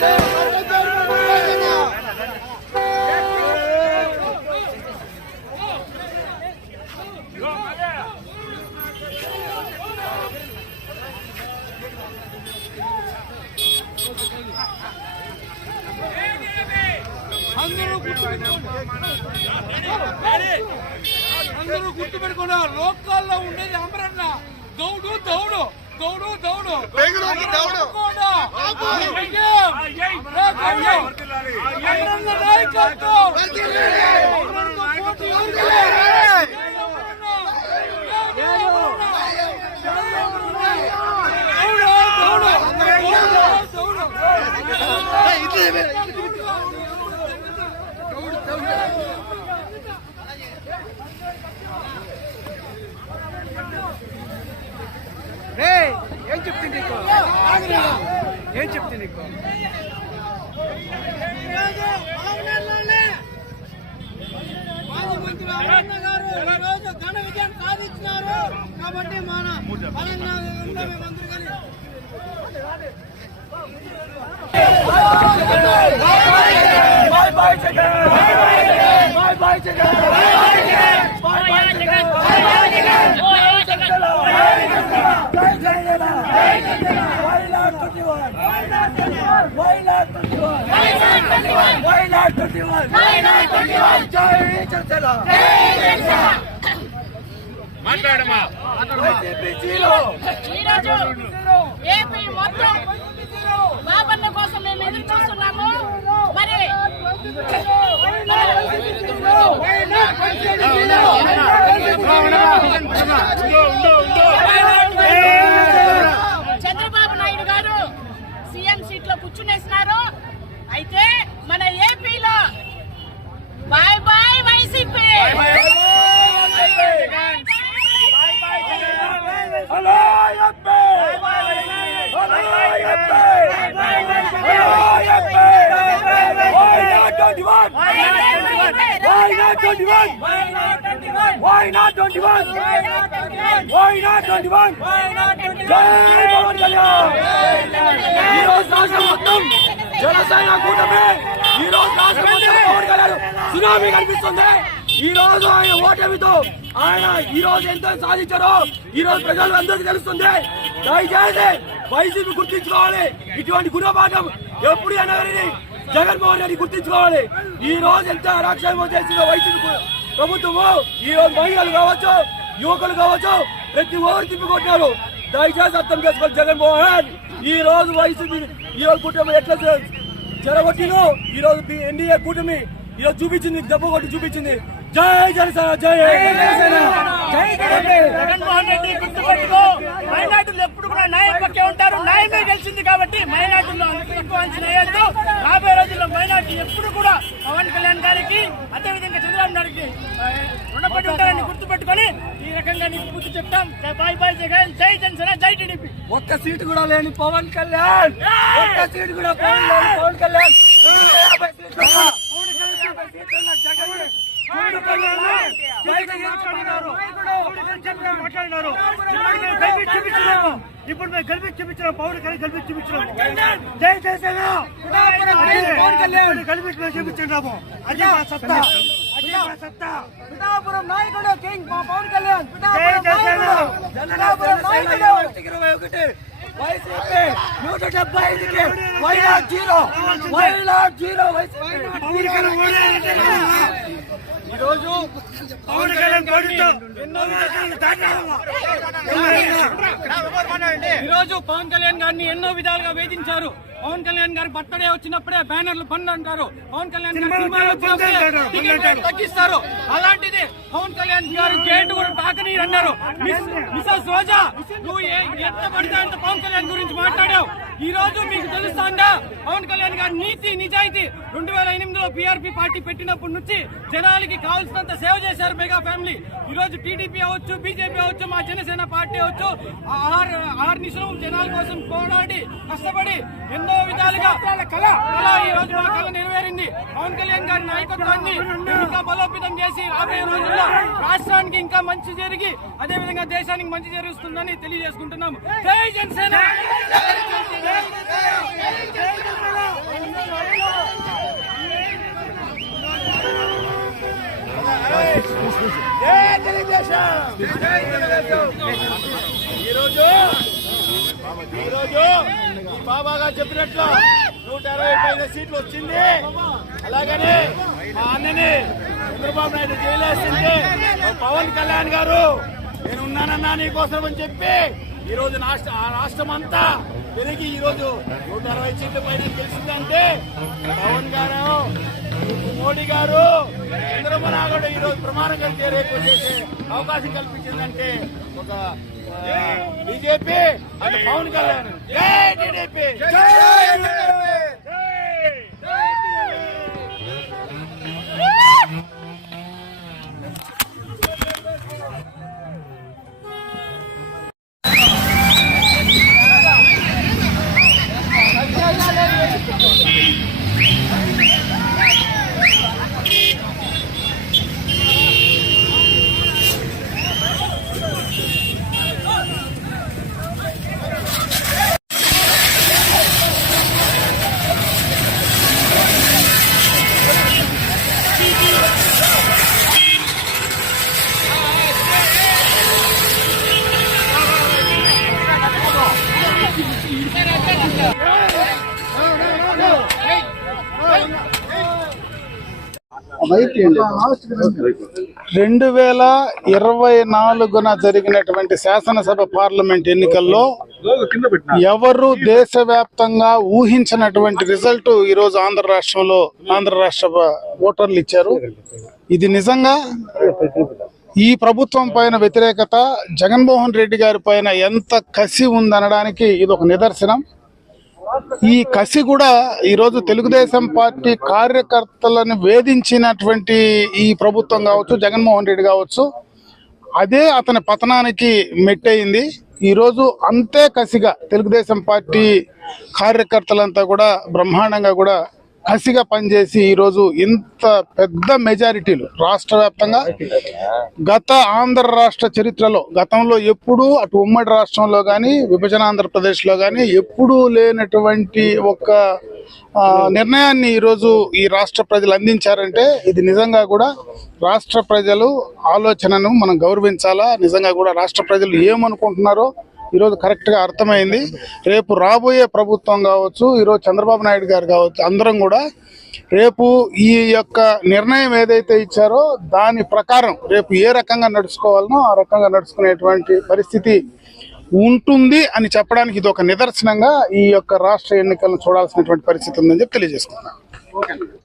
అందరూ గుర్తుపెట్టుకున్నా లోకాల్లో ఉండేది అమరన్న దౌడు దౌడు దౌడు దౌడు ఏం చెప్తుంది నీకు ఏం చెప్తుంది నీకు మాజీ మంత్రి అమరన్న గారు ఈరోజు ఘన విజయం సాధించినారు కాబట్టి మన తెలంగాణ మంత్రి మాట్లాడమా ఏపీ మొత్తం బాబన్న కోసం మేము ఎదురు చూస్తున్నాము. మరి చంద్రబాబు నాయుడు గారు సీఎం సీట్ లో కూర్చునేసినారు. అయితే మన ఏపీలో bye bye YCP, Why not 21? Why not 21? జై పవన్ కళ్యాణ్. ఈ రోజు రాష్ట్రం మొత్తం జనసేన కూటమి, ఈ రోజు రాష్ట్రం మొత్తం పవన్ కళ్యాణ్ సునామీ కనిపిస్తుంది. ఈ రోజు ఆయన ఓటమితో ఆయన ఈ రోజు ఎంత సాధించారో ఈ రోజు ప్రజలు అందరికీ తెలుస్తుంది. దయచేసి వైసీపీ గుర్తించుకోవాలి. ఇటువంటి గుణపాఠం ఎప్పుడు అనగానే జగన్మోహన్ రెడ్డి గుర్తించుకోవాలి. ఈ రోజు ఎంత రాక్షసం చేసిన వైసీపీ ప్రభుత్వము ఈ రోజు మహిళలు కావచ్చు, యువకులు కావచ్చు, ప్రతి ఒక్కరు తిప్పికొట్టారు. దయచేసి అర్థం చేసుకోవాలి. జగన్మోహన్ ఈ రోజు వైసీపీ ఈ రోజు కూటమి ఎట్లా చెరగొట్టినో ఈ రోజు ఎన్డీఏ కూటమి ఈ రోజు చూపించింది, దెబ్బ కొట్టి చూపించింది. జై జనసేన, జై జనసేన, జై జగన్మోహన్ రెడ్డి గుర్తుపెట్టుకో. మైనార్టీలు ఎప్పుడు కూడా న్యాయం పక్కే ఉంటారు. న్యాయమే గెలిచింది కాబట్టి మైనార్టీలు ఎక్కువ అంచనా వేయద్దు. రాబోయే రోజుల్లో మైనార్టీ ఎప్పుడు కూడా పవన్ కళ్యాణ్ గారికి అదేవిధంగా చంద్రబాబు నాయుడికి రుణపడి ఉంటారని గుర్తుపెట్టుకొని ఈ రకంగా నీకు బుద్ధి చెప్తాం. బాయ్ బాయ్ జగన్, జై జనసేన, జై టీడీపీ. ఒక్క సీటు కూడా లేని పవన్ కళ్యాణ్, ఒక్క సీటు కూడా పవన్ కళ్యాణ్ మాట్లాడినారు. ఇప్పుడు మేము గెలిపి చూపించినాం, పవన్ కళ్యాణ్ గెలిపి చూపించినాం. జై జనసేన గెలిపి చూపించున్నాము. అది మా సత్తా, అది మా సత్తా. పిఠాపురం నాయకుడు కింగ్ పవన్ కళ్యాణ్. జై జనసేన. వైసీపీ 175కి why not zero, why not zero YCP. ఈరోజు పవన్ కళ్యాణ్ ఈరోజు పవన్ కళ్యాణ్ గారిని ఎన్నో విధాలుగా వేధించారు. పవన్ కళ్యాణ్ గారి బర్త్డే వచ్చినప్పుడే బ్యానర్లు బంద్ అంటారు. పవన్ కళ్యాణ్ గారు తగ్గిస్తారు. అలాంటిది పవన్ కళ్యాణ్ గారు గేట్ కూడా తాకని అన్నారు. మిసెస్ రోజా, నువ్వు ఎంత పడితే అంత పవన్ కళ్యాణ్ గురించి మాట్లాడావు. ఈ రోజు మీకు తెలుస్తుందా పవన్ కళ్యాణ్ గారి నీతి నిజాయితీ? 2008లో పీఆర్పీ పార్టీ పెట్టినప్పటి నుంచి జనాలకి కావాల్సినంత సేవ చేశారు మెగా ఫ్యామిలీ. ఈ రోజు టీడీపీ అవచ్చు, బీజేపీ అవచ్చు, మా జనసేన పార్టీ అవచ్చు, ఆరు నిమిషం జనాల కోసం పోరాడి కష్టపడి ఎన్నో విధాలుగా ఈ రోజు మా కళ నెరవేరింది. పవన్ కళ్యాణ్ గారి నాయకత్వాన్ని ఇంకా బలోపేతం చేసి రాబోయే రోజుల్లో రాష్ట్రానికి ఇంకా మంచి జరిగి అదేవిధంగా దేశానికి మంచి జరుగుతుందని తెలియజేసుకుంటున్నాము. జై జనసేన. జై తెలుగుదేశం. ఈరోజు ఈ బాబా గారు చెప్పినట్లు 120 పైన సీట్లు వచ్చింది. అలాగని మా అన్నని చంద్రబాబు నాయుడు జైలేసింది. పవన్ కళ్యాణ్ గారు నేను ఉన్నానన్నా నీకోసం అని చెప్పి ఈ రోజు రాష్ట్రం అంతా తిరిగి ఈ రోజు 160 సీట్ల పైన గెలిచిందంటే పవన్ గారు, మోడీ గారు, చంద్రబాబు నాయుడు ఈ రోజు ప్రమాణం కలిసి రేపు చేసే అవకాశం కల్పించిందంటే ఒక బీజేపీ అది పవన్ కళ్యాణ్. జై టీడీపీ. రెండు 2024 జరిగినటువంటి శాసనసభ పార్లమెంట్ ఎన్నికల్లో ఎవరు దేశవ్యాప్తంగా ఊహించినటువంటి రిజల్ట్ ఈరోజు ఆంధ్ర రాష్ట్ర ఓటర్లు ఇచ్చారు. ఇది నిజంగా ఈ ప్రభుత్వం పైన వ్యతిరేకత, జగన్మోహన్ రెడ్డి గారి పైన ఎంత కసి ఉందనడానికి ఇది ఒక నిదర్శనం. ఈ కసి కూడా ఈరోజు తెలుగుదేశం పార్టీ కార్యకర్తలను వేధించినటువంటి ఈ ప్రభుత్వం కావచ్చు, జగన్మోహన్ రెడ్డి కావచ్చు, అదే అతని పతనానికి మెట్టయింది. ఈరోజు అంతే కసిగా తెలుగుదేశం పార్టీ కార్యకర్తలంతా కూడా బ్రహ్మాండంగా కూడా కసిగా పనిచేసి ఈరోజు ఇంత పెద్ద మెజారిటీలు రాష్ట్ర వ్యాప్తంగా గత ఆంధ్ర రాష్ట్ర చరిత్రలో గతంలో ఎప్పుడూ అటు ఉమ్మడి రాష్ట్రంలో కానీ విభజన ఆంధ్రప్రదేశ్లో కానీ ఎప్పుడూ లేనటువంటి ఒక నిర్ణయాన్ని ఈరోజు ఈ రాష్ట్ర ప్రజలు అందించారంటే ఇది నిజంగా కూడా రాష్ట్ర ప్రజలు ఆలోచనను మనం గౌరవించాలా. నిజంగా కూడా రాష్ట్ర ప్రజలు ఏమనుకుంటున్నారో ఈరోజు కరెక్ట్గా అర్థమైంది. రేపు రాబోయే ప్రభుత్వం కావచ్చు, ఈరోజు చంద్రబాబు నాయుడు గారు కావచ్చు, అందరం కూడా రేపు ఈ యొక్క నిర్ణయం ఏదైతే ఇచ్చారో దాని ప్రకారం రేపు ఏ రకంగా నడుచుకోవాలనో ఆ రకంగా నడుచుకునేటువంటి పరిస్థితి ఉంటుంది అని చెప్పడానికి ఇది ఒక నిదర్శనంగా ఈ యొక్క రాష్ట్ర ఎన్నికలను చూడాల్సినటువంటి పరిస్థితి ఉందని చెప్పి తెలియజేసుకున్నాను.